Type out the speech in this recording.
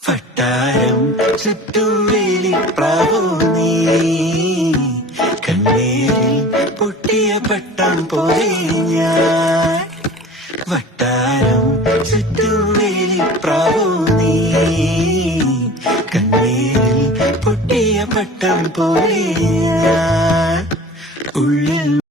വട്ടാരം ചുറ്റും വേലിപ്രാവോ നീ, കണ്ണീരിൽ പൊട്ടിയ പട്ടം പോലെ ഞാൻ. വട്ടാരം ചുറ്റും വേലിപ്രാവോ നീ, കണ്ണീരിൽ പൊട്ടിയ പട്ടം പോലെ ഞാൻ.